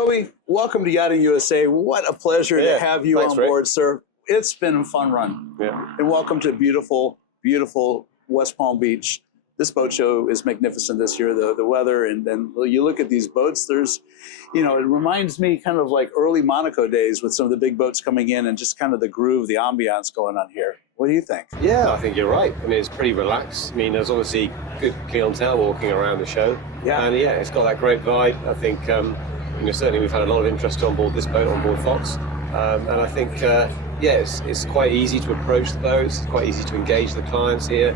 Toby, welcome to Yachting USA. What a pleasure to have you on board, sir. It's been a fun run. Yeah. And welcome to beautiful, beautiful West Palm Beach. This boat show is magnificent this year, the weather, and then you look at these boats, there's, you know, it reminds me kind of like early Monaco days with some of the big boats coming in and just kind of the groove, the ambiance going on here. What do you think? Yeah, I think you're right. I mean, it's pretty relaxed. I mean, there's obviously good clientele walking around the show. Yeah. And yeah, it's got that great vibe. I think, you know, certainly we've had a lot of interest on board this boat, on board Fox. And I think, yeah, it's quite easy to approach the boats. It's quite easy to engage the clients here.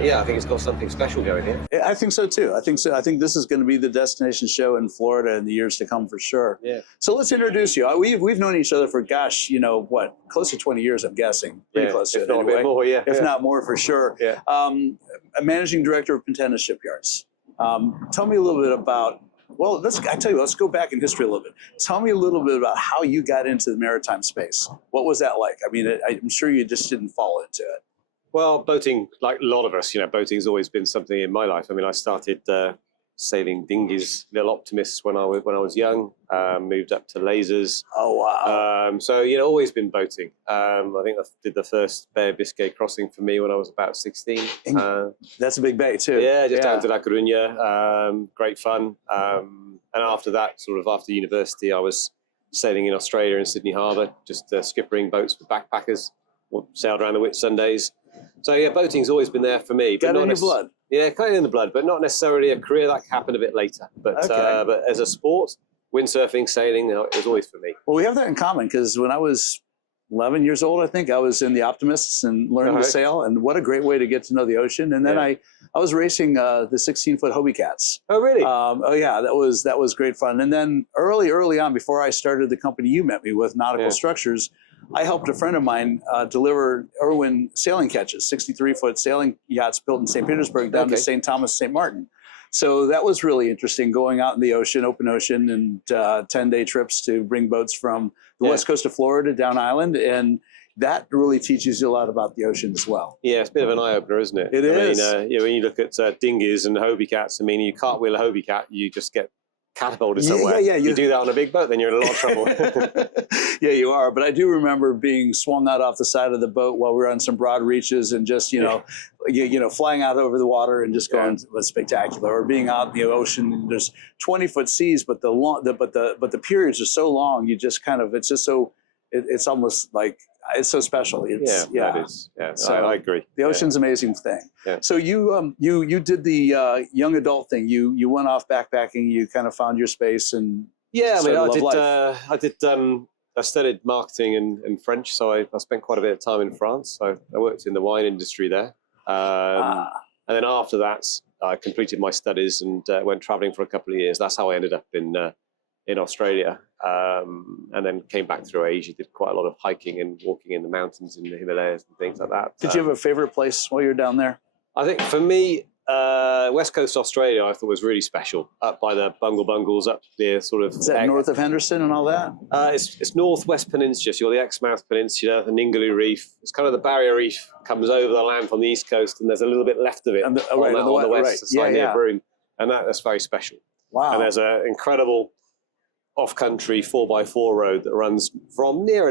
Yeah, I think it's got something special going here. I think so too. I think so. I think this is going to be the destination show in Florida in the years to come for sure. Yeah. So let's introduce you. We've known each other for, gosh, you know what, close to 20 years, I'm guessing. Pretty close to it, if not anyway. a bit more, yeah. If not more, for sure. Yeah. A managing director of Pendennis Shipyards. Tell me a little bit about. Well, I tell you, let's go back in history a little bit. Tell me a little bit about how you got into the maritime space. What was that like? I mean, I'm sure you just didn't fall into it. Well, boating, like a lot of us, you know, boating's always been something in my life. I mean, I started sailing dinghies, little optimists when I was young. Moved up to lasers. Oh wow! So you know, always been boating. I think I did the first Bay of Biscay crossing for me when I was about 16. That's a big bay too. Yeah, just down to La Coruña. Great fun. And after that, sort of after university, I was sailing in Australia in Sydney Harbour, just skippering boats with backpackers. Sailed around the Whitsundays. So yeah, boating's always been there for me. Got it in your blood. Yeah, kind of in the blood, but not necessarily a career. That happened a bit later. But but as a sport, windsurfing, sailing, it was always for me. Well, we have that in common because when I was 11 years old, I think I was in the Optimists and learned to sail, and what a great way to get to know the ocean. And then I was racing the 16-foot Hobie Cats. Oh really? Oh yeah, that was great fun. And then early on, before I started the company you met me with, Nautical Structures, I helped a friend of mine deliver Irwin sailing catches, 63-foot sailing yachts built in St. Petersburg down to St. Thomas, St. Martin. So that was really interesting, going out in the ocean, open ocean, and 10-day trips to bring boats from the west coast of Florida down island. And that really teaches you a lot about the ocean as well. Yeah, it's a bit of an eye-opener, isn't it? It is. Mean, you know, when you look at dinghies and Hobie Cats, I mean, you cartwheel a Hobie Cat, you just get catapulted somewhere. Yeah, you do that on a big boat, then you're in a lot of trouble. Yeah, you are. But I do remember being swung out off the side of the boat while we were on some broad reaches and just, you know, flying out over the water and just going, it was spectacular. Or being out in the ocean and there's 20-foot seas, but the periods are so long. You just kind of, it's just so, it's almost like, it's so special. It's, that is. Yeah, so I agree. The ocean's an amazing thing. Yeah. So you did the young adult thing. You went off backpacking. You kind of found your space and I mean, I studied marketing and French, so I spent quite a bit of time in France. So I worked in the wine industry there, and then after that, I completed my studies and went traveling for a couple of years. That's how I ended up in Australia, and then came back through Asia. Did quite a lot of hiking and walking in the mountains in the Himalayas and things like that. Did you have a favorite place while you were down there? I think for me, West Coast Australia, I thought was really special. Up by the Bungles, up near sort of. Is that north of Henderson and all that? It's northwest peninsula. So you're the Exmouth Peninsula, the Ningaloo Reef. It's kind of the Barrier Reef comes over the land from the east coast, and there's a little bit left of it on the west side near Broome, and that's very special. Wow! And there's an incredible off-country 4x4 road that runs from near,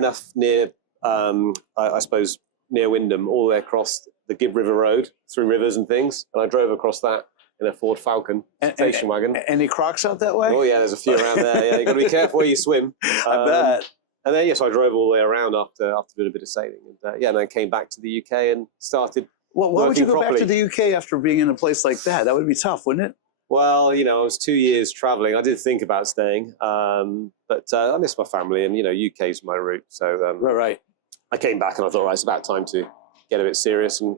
I suppose, near Wyndham, all the way across the Gibb River Road, through rivers and things. And I drove across that in a Ford Falcon station wagon. Any crocs out that way? Oh yeah, there's a few around there. Yeah, you got to be careful where you swim. I bet. And then I drove all the way around after doing a bit of sailing, and and then came back to the UK and started. Well, why would you go back to the UK after being in a place like that? That would be tough, wouldn't it? Well, you know, I was 2 years traveling. I did think about staying, but I miss my family, and you know, UK's my route. So right. I came back and I thought, right, it's about time to get a bit serious and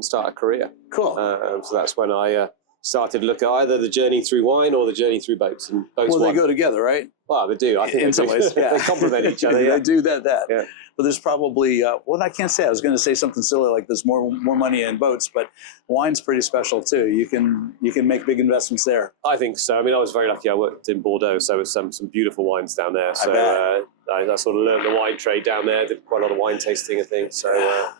start a career. Cool. So that's when I started to look at either the journey through wine or the journey through boats. And boats they go together, right? Well, they do. I think in some ways, they complement each other. They do that. Yeah. But there's probably, well, I can't say. I was going to say something silly like there's more money in boats, but wine's pretty special too. You can make big investments there. I think so. I mean, I was very lucky. I worked in Bordeaux, so there's some beautiful wines down there. So I sort of learned the wine trade down there. Did quite a lot of wine tasting and things. So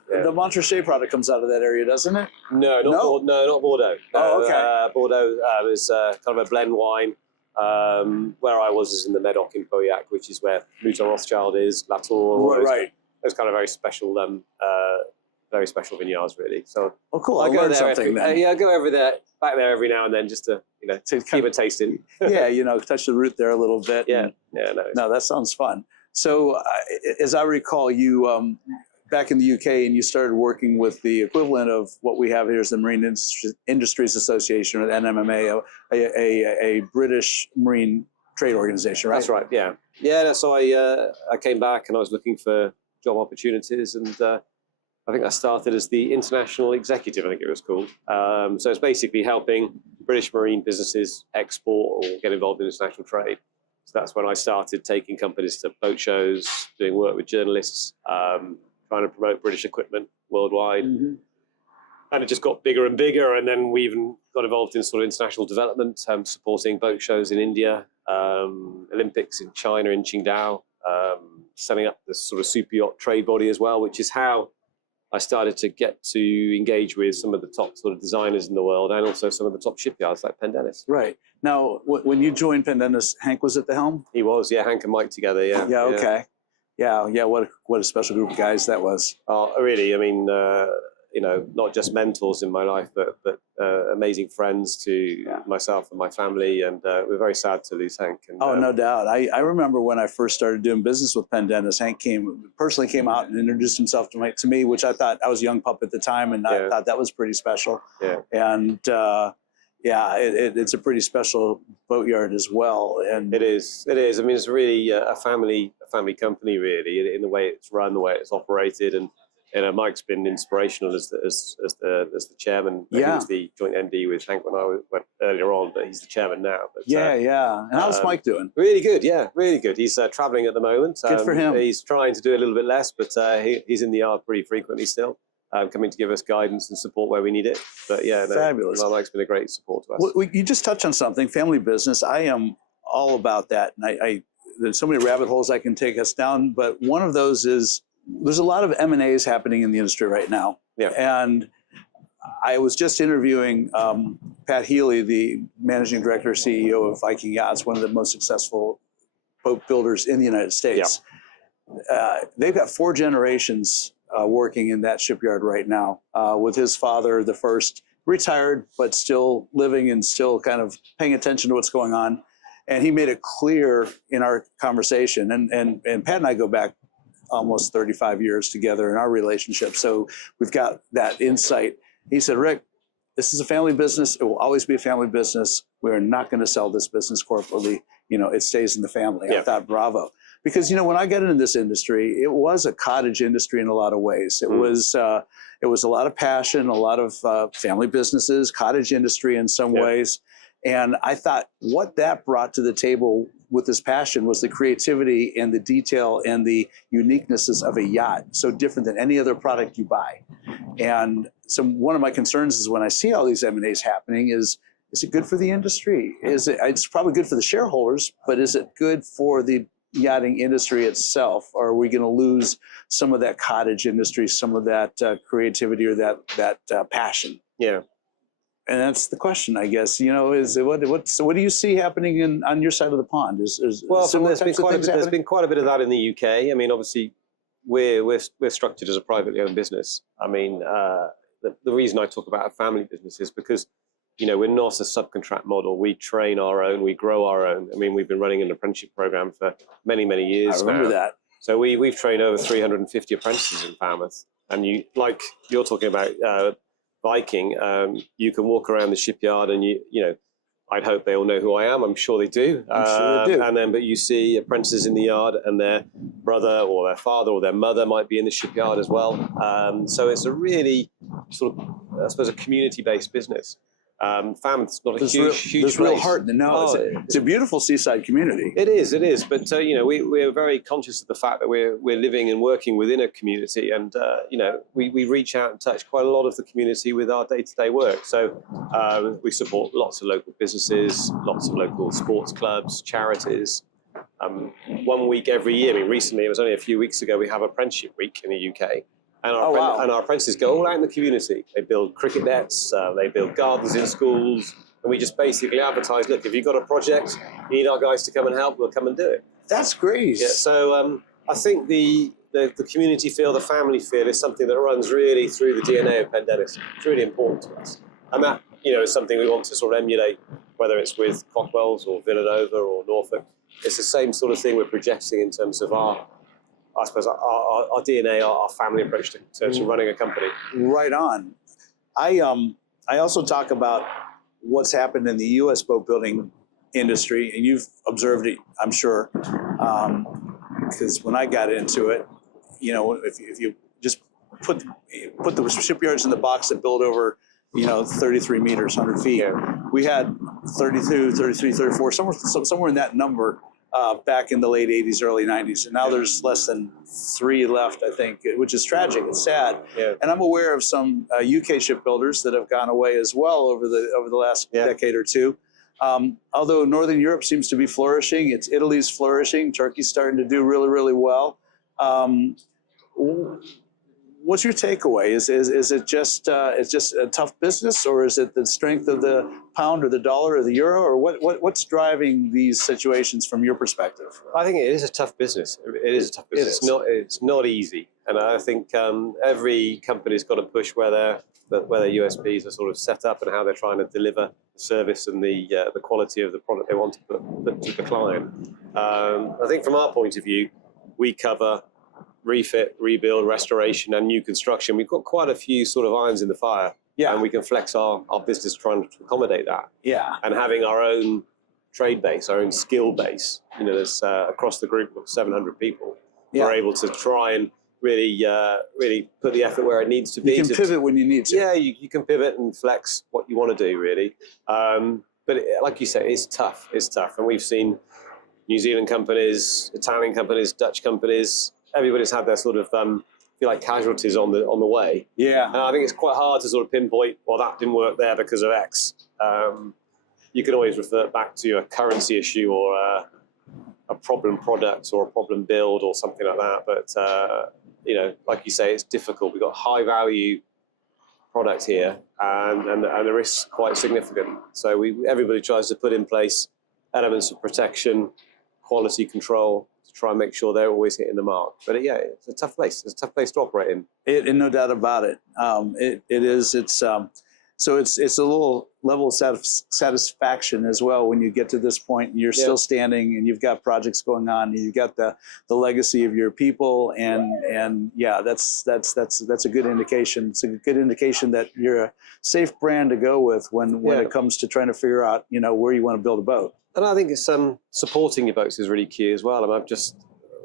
the Montrachet product comes out of that area, doesn't it? No, not Bordeaux. Oh, okay. Bordeaux is kind of a blend wine. Where I was is in the Medoc in Pauillac, which is where Motor Rothschild is, Latour, those kind of very special vineyards, really. So, cool. I go there something then. I go over there, back there every now and then, just to keep a tasting. Yeah, touch the root there a little bit. No, that sounds fun. So, as I recall, you back in the UK, and you started working with the equivalent of what we have here is the Marine Industries Association, or the NMMA, a British marine trade organization, right? That's right. Yeah. So I came back and I was looking for job opportunities, and I think I started as the international executive, I think it was called. So it's basically helping British marine businesses export or get involved in international trade. So that's when I started taking companies to boat shows, doing work with journalists, trying to promote British equipment worldwide. And it just got bigger and bigger. And then we even got involved in sort of international development, supporting boat shows in India, Olympics in China, in Qingdao, setting up this sort of super yacht trade body as well, which is how I started to get to engage with some of the top sort of designers in the world, and also some of the top shipyards like Pendennis. Right. Now, when you joined Pendennis, Hank was at the helm? He was, yeah. Hank and Mike together, yeah. Yeah, okay. Yeah. What a special group of guys that was. Oh, really? I mean, not just mentors in my life, but amazing friends to myself and my family. And we're very sad to lose Hank. And, no doubt. I remember when I first started doing business with Pendennis, Hank personally came out and introduced himself to me, which I thought, I was a young pup at the time, and I thought that was pretty special. Yeah. And it's a pretty special boatyard as well. And it is. I mean, it's really a family company, really, in the way it's run, the way it's operated. And Mike's been inspirational as the chairman. He was the joint MD with Hank when I went earlier on, but he's the chairman now. But, And how's Mike doing? Really good, really good. He's traveling at the moment. Good for him. He's trying to do a little bit less, but he's in the yard pretty frequently still, coming to give us guidance and support where we need it. But fabulous. Mike's been a great support to us. Well, you just touched on something, family business. I am all about that, and there's so many rabbit holes I can take us down, but one of those is, there's a lot of M&As happening in the industry right now. Yeah. And I was just interviewing Pat Healy, the managing director, CEO of Viking Yachts, one of the most successful boat builders in the United States. Yeah. They've got 4 generations working in that shipyard right now, with his father, the first, retired, but still living and still kind of paying attention to what's going on. And he made it clear in our conversation, and Pat and I go back almost 35 years together in our relationship. So we've got that insight. He said, Rick, this is a family business. It will always be a family business. We are not going to sell this business corporately. It stays in the family. I thought, bravo. Because, when I got into this industry, it was a cottage industry in a lot of ways. It was a lot of passion, a lot of family businesses, cottage industry in some ways. And I thought what that brought to the table with this passion was the creativity and the detail and the uniquenesses of a yacht, so different than any other product you buy. And so one of my concerns is when I see all these M&As happening is it good for the industry? It's probably good for the shareholders, but is it good for the yachting industry itself? Or are we going to lose some of that cottage industry, some of that creativity or that passion? Yeah. And that's the question, I guess. So what do you see happening on your side of the pond? There's been quite a bit of that in the UK. I mean, obviously, we're structured as a privately owned business. I mean, the reason I talk about a family business is because, we're not a subcontract model. We train our own, we grow our own. I mean, we've been running an apprenticeship program for many, many years. I remember that. So we've trained over 350 apprentices in Falmouth, and you're talking about. Viking, you can walk around the shipyard and I'd hope they all know who I am. I'm sure they do. I'm sure they do. But you see apprentices in the yard, and their brother or their father or their mother might be in the shipyard as well. So it's a really sort of, I suppose, a community-based business. Falmouth's not a huge There's real heart in it. It's a beautiful seaside community. It is. But we're very conscious of the fact that we're living and working within a community, and we reach out and touch quite a lot of the community with our day-to-day work. So we support lots of local businesses, lots of local sports clubs, charities. 1 week every year. I mean, recently, it was only a few weeks ago, we have Apprenticeship Week in the UK. And our apprentices go all out in the community. They build cricket nets, they build gardens in schools, And we just basically advertise, look, if you've got a project, you need our guys to come and help, we'll come and do it. That's great. Yeah, so I think the community feel, the family feel is something that runs really through the DNA of Pendennis. It's really important to us. And that, is something we want to sort of emulate, whether it's with Cockwells or Villanova or Norfolk. It's the same sort of thing we're projecting in terms of our DNA, our family approach to running a company. Right on. I also talk about what's happened in the U.S. boat building industry, and you've observed it, I'm sure, because when I got into it, if you just put the shipyards in the box that build over 33 meters, 100 feet. We had 32, 33, 34, somewhere in that number back in the late 80s, early 90s. And now there's less than 3 left, I think, which is tragic. It's sad. Yeah. And I'm aware of some UK shipbuilders that have gone away as well over the last decade or two. Although Northern Europe seems to be flourishing. Italy's flourishing. Turkey's starting to do really, really well. What's your takeaway? Is it just it's just a tough business, or is it the strength of the pound or the dollar or the euro, or what's driving these situations from your perspective? I think it is a tough business. It is a tough business. It's not easy, and I think every company's got to push where their USPs are sort of set up and how they're trying to deliver the service and the quality of the product they want to put to the client. I think from our point of view, we cover refit, rebuild, restoration, and new construction. We've got quite a few sort of irons in the fire, and we can flex our business trying to accommodate that. Yeah, and having our own trade base, our own skill base. There's across the group of 700 people. Yeah. We're able to try and really put the effort where it needs to be. You can pivot when you need to. Yeah, you can pivot and flex what you want to do, really. But like you say, it's tough. It's tough, and we've seen New Zealand companies, Italian companies, Dutch companies. Everybody's had their sort of, feel like casualties on the way. Yeah. And I think it's quite hard to sort of pinpoint, well, that didn't work there because of X. You can always revert back to a currency issue or a problem product or a problem build or something like that. But, like you say, it's difficult. We've got high value product here and the risk's quite significant. So everybody tries to put in place elements of protection, quality control, to try and make sure they're always hitting the mark. But it's a tough place. It's a tough place to operate in. And no doubt about it. It is. So it's a little level of satisfaction as well when you get to this point and you're still standing and you've got projects going on and you've got the legacy of your people and that's a good indication. It's a good indication that you're a safe brand to go with when it comes to trying to figure out where you want to build a boat. And I think it's supporting your boats is really key as well. I've just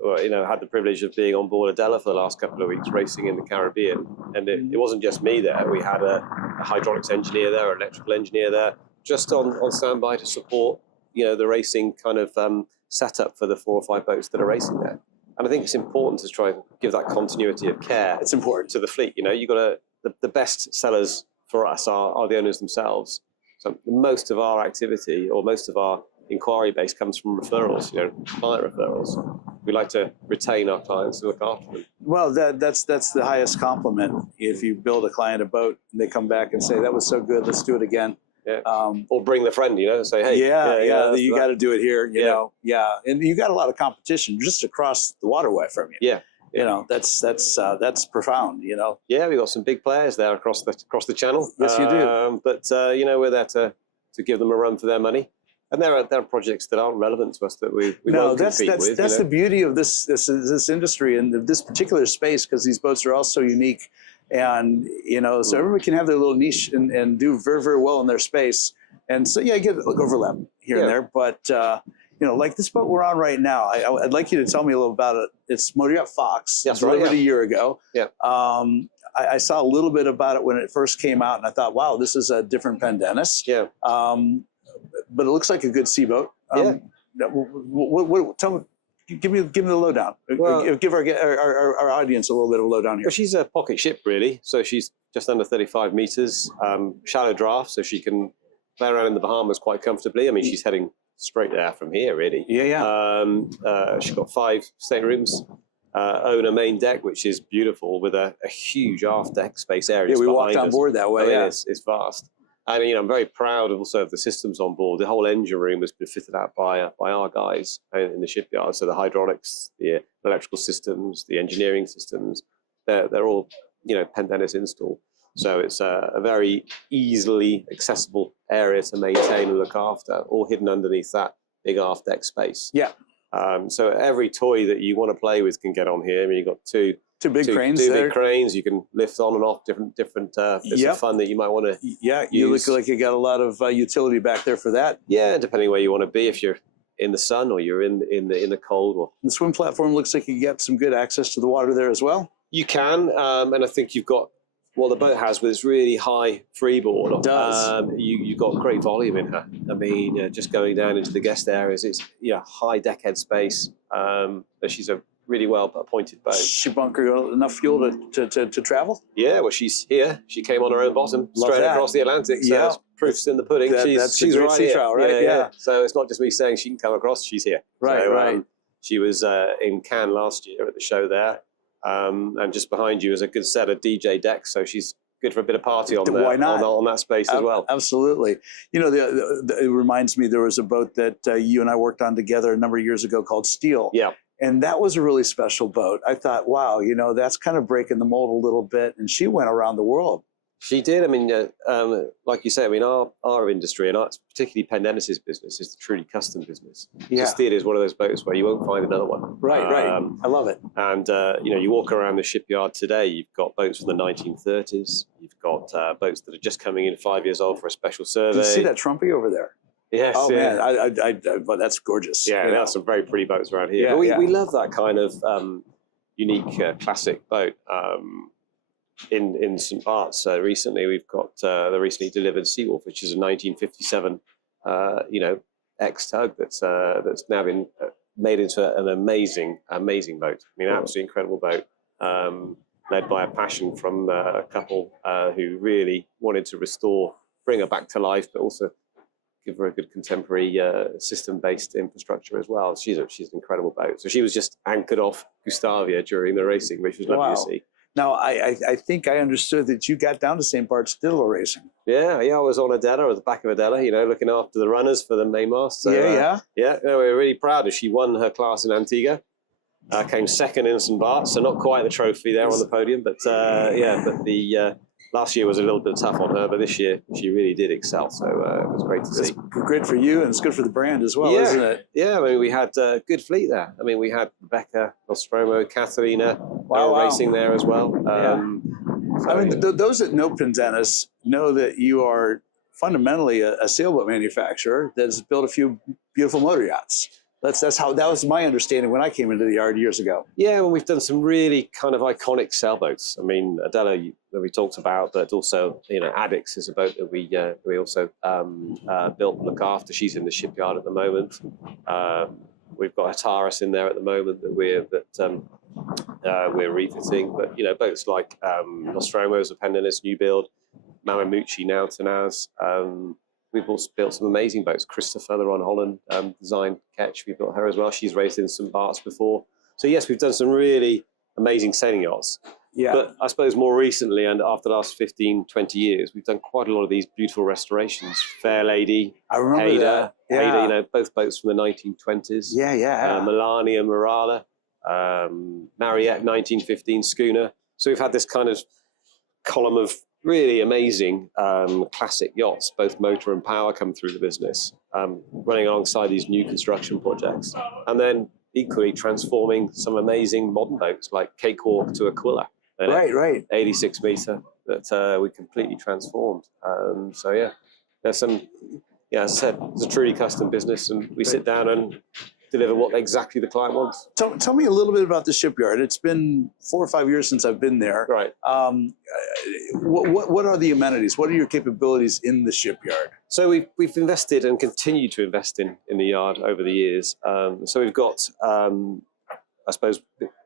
had the privilege of being on board Adela for the last couple of weeks racing in the Caribbean, and it wasn't just me there. We had a hydraulics engineer there, an electrical engineer there, just on standby to support the racing kind of setup for the 4 or 5 boats that are racing there. And I think it's important to try and give that continuity of care. It's important to the fleet. You've got the best sellers for us are the owners themselves. So most of our activity or most of our inquiry base comes from referrals, client referrals. We like to retain our clients and look after them. Well, that's the highest compliment. If you build a client a boat and they come back and say, that was so good, let's do it again. Yeah. Or bring the friend, say, hey. You got to do it here, you know. Yeah. And you got a lot of competition just across the waterway from you. Yeah. That's profound, Yeah, we've got some big players there across the channel. Yes, you do. But, we're there to give them a run for their money. And there are projects that aren't relevant to us that we won't compete with. That's the beauty of this industry and this particular space, because these boats are all so unique, and so everybody can have their little niche and do very, very well in their space. And so you get overlap here and there, but like this boat we're on right now, I'd like you to tell me a little about it. It's Motor Yacht Fox. That's right. Delivered a year ago. Yeah. I saw a little bit about it when it first came out, and I thought, wow, this is a different Pendennis. Yeah. But it looks like a good sea boat. Tell me, give me the lowdown. Well, give our audience a little bit of a lowdown here. Well, she's a pocket ship, really. So she's just under 35 meters, shallow draft, so she can play around in the Bahamas quite comfortably. I mean, she's heading straight there from here, really. Yeah. She's got 5 staterooms. Own a main deck, which is beautiful, with a huge aft deck space area. Yeah, we walked on board that way. It's vast. And I'm very proud also of the systems on board. The whole engine room has been fitted out by our guys in the shipyard. So the hydraulics, the electrical systems, the engineering systems, they're all Pendennis install. So it's a very easily accessible area to maintain and look after, all hidden underneath that big aft deck space. Yeah. So every toy that you want to play with can get on here. I mean, you've got two big cranes you can lift on and off, different bits of fun that you might want to you look like you got a lot of utility back there for that. Yeah, depending where you want to be, if you're in the sun or you're in the cold. Or the swim platform looks like you get some good access to the water there as well. You can, and I think you've got what the boat has with its really high freeboard. It does. You've got great volume in her. I mean, just going down into the guest areas, it's high deckhead space. But she's a really well appointed boat. She bunker enough fuel to travel? Yeah, well, she's here. She came on her own bottom, straight across the Atlantic. So proof's in the pudding. She's right here. Trial, right? Yeah. So it's not just me saying she can come across, she's here. Right, so, right. She was in Cannes last year at the show there. And just behind you is a good set of DJ decks, so she's good for a bit of party on there. Why not? On that space as well. Absolutely. It reminds me, there was a boat that you and I worked on together a number of years ago called Steel. Yeah. And that was a really special boat. I thought, wow, that's kind of breaking the mold a little bit. And she went around the world. She did. I mean, like you say, I mean, our industry, and particularly Pendennis's business, is the truly custom business. Yeah. So Steel is one of those boats where you won't find another one. Right. I love it. And, you walk around the shipyard today, you've got boats from the 1930s. You've got boats that are just coming in 5 years old for a special survey. Did you see that Trumpy over there? Yes. Oh, man, well, that's gorgeous. Yeah, there are some very pretty boats around here. But we love that kind of unique classic boat. In St. Bart's recently, we've got the recently delivered Seawolf, which is a 1957, ex-tug that's now been made into an amazing boat. I mean, absolutely incredible boat, led by a passion from a couple who really wanted to bring her back to life, but also give her a good contemporary system-based infrastructure as well. She's an incredible boat. So she was just anchored off Gustavia during the racing, which was lovely to see. Now, I think I understood that you got down to St. Bart's Ditto racing. Yeah, I was on Adela, at the back of Adela, looking after the runners for the mainmast. So, we were really proud. She won her class in Antigua, came second in St. Bart's, so not quite the trophy there on the podium, but the last year was a little bit tough on her, but this year she really did excel, so it was great to see. It's great for you, and it's good for the brand as well, isn't it? Yeah, I mean, we had a good fleet there. I mean, we had Rebecca, Nostromo, Catalina racing there as well. I mean, those that know Pendennis know that you are fundamentally a sailboat manufacturer that's built a few beautiful motor yachts. That was my understanding when I came into the yard years ago. Yeah, well, we've done some really kind of iconic sailboats. I mean, Adela that we talked about, but also Addix is a boat that we also built and look after. She's in the shipyard at the moment. We've got Ataris in there at the moment that we're refitting. But boats like Nostromo's a Pendennis new build, Mamamuchi now Tanaz. We've also built some amazing boats. Christopher, the Ron Holland designed ketch, we built her as well. She's raced in St. Bart's before. So yes, we've done some really amazing sailing yachts. Yeah. But I suppose more recently, and after the last 15, 20 years, we've done quite a lot of these beautiful restorations. Fair Lady, I remember Haida, Haida, both boats from the 1920s. Yeah. Melania, Morala, Mariette, 1915 schooner. So we've had this kind of column of really amazing classic yachts, both motor and power, come through the business, running alongside these new construction projects. And then equally transforming some amazing modern boats like Cakewalk to Aquila. Right. 86 meter that we completely transformed. So yeah, there's some, as I said, it's a truly custom business, and we sit down and deliver what exactly the client wants. Tell me a little bit about the shipyard. It's been 4 or 5 years since I've been there. Right. What are the amenities? What are your capabilities in the shipyard? So we've invested and continue to invest in the yard over the years. So we've got, I suppose,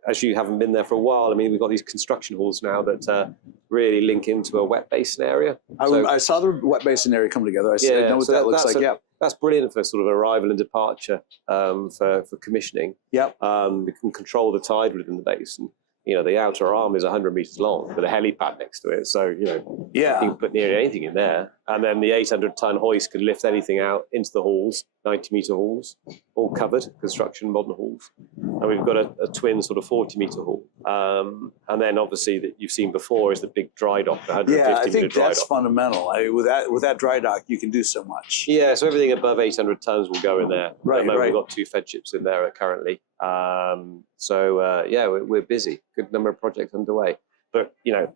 as you haven't been there for a while, I mean, we've got these construction halls now that really link into a wet basin area. I saw the wet basin area come together. I know what that looks like. That's brilliant for sort of arrival and departure for commissioning. Yep. We can control the tide within the basin. The outer arm is 100 meters long with a helipad next to it. So, you can put nearly anything in there. And then the 800-ton hoist can lift anything out into the halls, 90-meter halls, all covered, construction modern halls. And we've got a twin sort of 40-meter hall. And then obviously that you've seen before is the big dry dock, the 150-meter dry dock. Yeah, I think that's fundamental. With that dry dock, you can do so much. Yeah, so everything above 800 tons will go in there. Right, right. We've got 2 fed ships in there currently. Yeah, we're busy. Good number of projects underway. But, you know,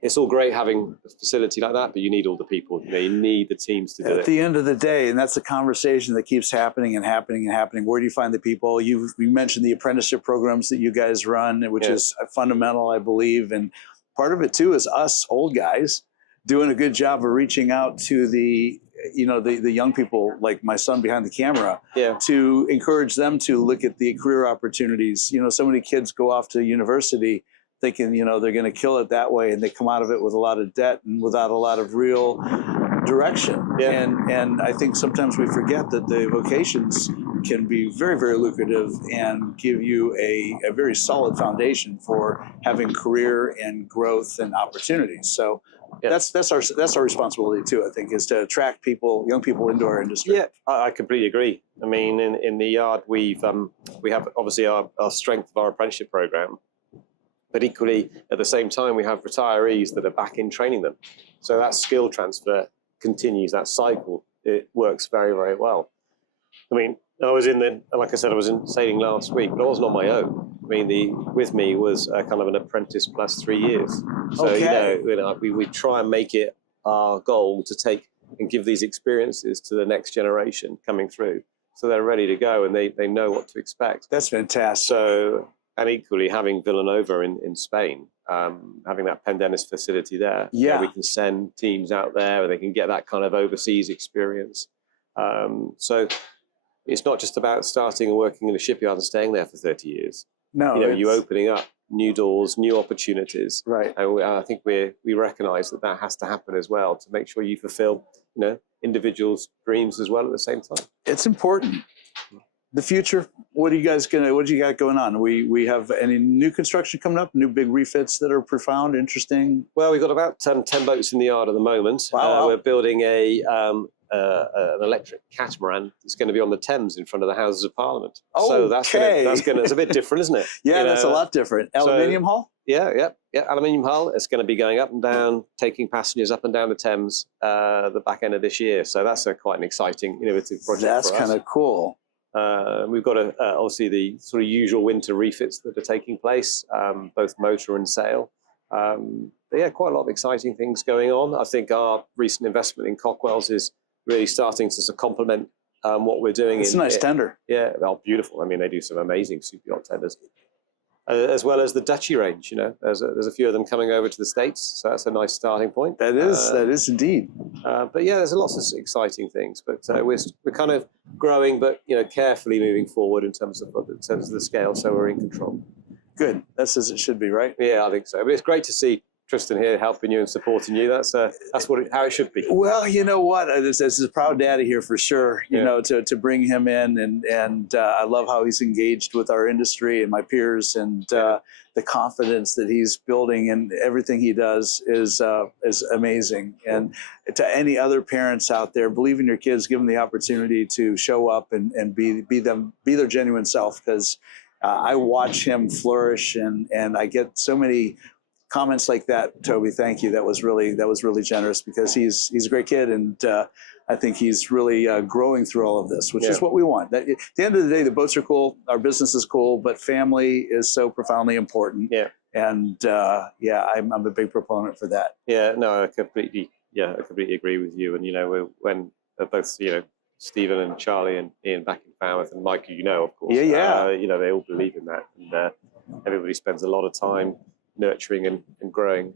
it's all great having a facility like that, but you need all the people. You know, you need the teams to do it. At the end of the day, and that's the conversation that keeps happening and happening and happening. Where do you find the people? You mentioned the apprenticeship programs that you guys run, which is fundamental, I believe. And part of it too is us old guys doing a good job of reaching out to the young people like my son behind the camera, to encourage them to look at the career opportunities. You know, so many kids go off to university thinking, you know, they're going to kill it that way, and they come out of it with a lot of debt and without a lot of real direction. And I think sometimes we forget that the vocations can be very, very lucrative and give you a very solid foundation for having career and growth and opportunities. So that's our responsibility too, I think, is to attract people, young people, into our industry. Yeah, I completely agree. I mean, in the yard, we have obviously our strength of our apprenticeship program, but equally at the same time we have retirees that are back in training them. So that skill transfer continues, that cycle. It works very, very well. I mean, like I said, I was in sailing last week, but I wasn't on my own. I mean, with me was kind of an apprentice plus 3 years. So, you know, we try and make it our goal to take and give these experiences to the next generation coming through. So they're ready to go and they know what to expect. That's fantastic. So, and equally having Villanova in Spain, having that Pendennis facility there, where we can send teams out there and they can get that kind of overseas experience. So it's not just about starting and working in a shipyard and staying there for 30 years. No, you know, you're opening up new doors, new opportunities. Right. And I think we recognise that has to happen as well to make sure you fulfil, you know, individuals' dreams as well at the same time. It's important. The future, what do you got going on? We have any new construction coming up, new big refits that are profound, interesting? Well, we've got about 10 boats in the yard at the moment. Wow. We're building an electric catamaran that's going to be on the Thames in front of the Houses of Parliament. So that's a bit different, isn't it? Yeah, that's a lot different. Aluminium hull? Yeah, aluminium hull. It's going to be going up and down, taking passengers up and down the Thames the back end of this year. So that's quite an exciting, innovative project for us. That's kind of cool. We've got obviously the sort of usual winter refits that are taking place, both motor and sail. But yeah, quite a lot of exciting things going on. I think our recent investment in Cockwell's is really starting to complement what we're doing. It's a nice tender. Yeah, well, beautiful. I mean, they do some amazing super yacht tenders, as well as the Dutchy range. You know, there's a few of them coming over to the States, so that's a nice starting point. That is indeed. But yeah, there's lots of exciting things. But we're kind of growing, but you know, carefully moving forward in terms of the scale, so we're in control. Good. That's as it should be, right? Yeah, I think so. But it's great to see Tristan here helping you and supporting you. That's how it should be. Well, you know what? This is a proud daddy here for sure. You know, to bring him in, and I love how he's engaged with our industry and my peers, and the confidence that he's building and everything he does is amazing. And to any other parents out there, believe in your kids, give them the opportunity to show up and be their genuine self, because I watch him flourish, and I get so many comments like that. Toby, thank you. That was really generous, because he's a great kid, and I think he's really growing through all of this, which is what we want. At the end of the day, the boats are cool, our business is cool, but family is so profoundly important. Yeah. And I'm a big proponent for that. Yeah, no, I completely agree with you. And you know, when both, you know, Stephen and Charlie and Ian back in Falmouth, and Mike, you know, of course, you know, they all believe in that, and everybody spends a lot of time nurturing and growing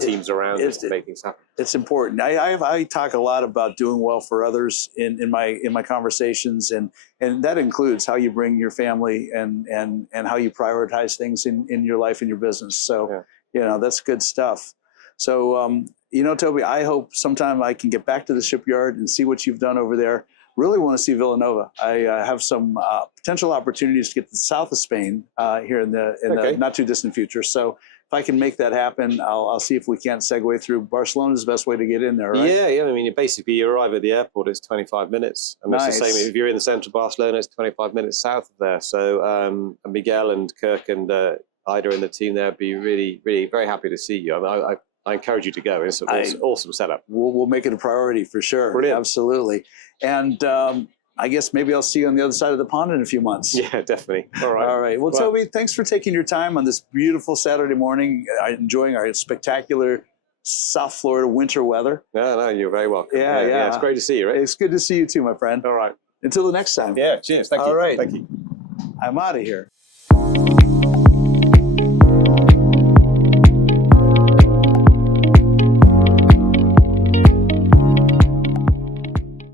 teams around us to make things happen. It's important. I talk a lot about doing well for others in my conversations, and that includes how you bring your family and how you prioritize things in your life and your business. So you know, that's good stuff. So you know, Toby, I hope sometime I can get back to the shipyard and see what you've done over there. Really want to see Villanova. I have some potential opportunities to get to the south of Spain here in the not too distant future. So if I can make that happen, I'll see if we can't segue through. Barcelona is the best way to get in there, right? Yeah. I mean, basically, you arrive at the airport, it's 25 minutes. And it's the same if you're in the center of Barcelona, it's 25 minutes south of there. So Miguel and Kirk and Ida and the team there would be really, really very happy to see you. I mean, I encourage you to go. It's an awesome setup. We'll make it a priority for sure. Brilliant. Absolutely. And I guess maybe I'll see you on the other side of the pond in a few months. Yeah, definitely. All right. All right. Well, Toby, thanks for taking your time on this beautiful Saturday morning, enjoying our spectacular South Florida winter weather. No, you're very welcome. Yeah. It's great to see you, right? It's good to see you too, my friend. All right. Until the next time. Yeah, cheers. Thank you. All right. Thank you. I'm out of here.